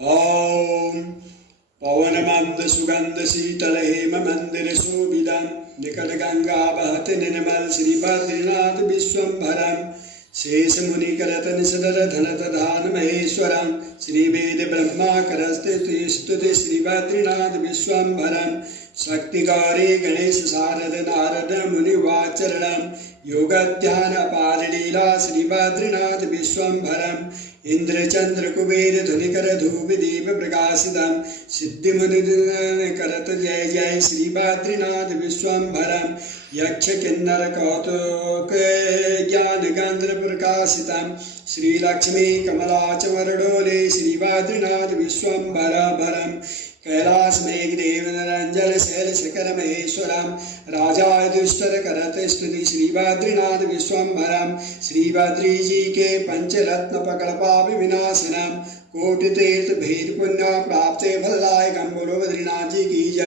ॐ पवनमन्द सुगन्ध शीतल हेम मंदिर शोभितं निकट गंगा बहति निर्मल श्री बद्रीनाथ विश्वम्भरम् शेष मुनि करतन सदर धनत धान महेश्वरं श्री वेद ब्रह्मा करस्ते स्तुति श्री बद्रीनाथ विश्वम्भरम् शक्तिकारे गणेश शारद नारद मुनि वाचरणं योग ध्यान पार लीला श्री बद्रीनाथ विश्वम्भरम् इंद्र चंद्र कुबेर धुनिकर धूप दीप प्रकाशितम सिद्धि मुनि करत जय जय श्री बद्रीनाथ विश्वम्भरम् यक्ष किन्नर कौतुक ज्ञान गंध्र प्रकाशितम श्री लक्ष्मी कमलाच वरडोले श्री बद्रीनाथ विश्वम्भरम् कैलास मेघदेव निरंजन शैल शिखर महेश्वरम राजा दुष्टर करत स्तुति श्री बद्रीनाथ विश्वम्भरम् श्री बद्री जी के पंचरत्न पकड़ पाप विनाशनम कोटि तीर्थ भेद पुण्य प्राप्त फलदायक बोलो बद्रीनाथ जी की जय।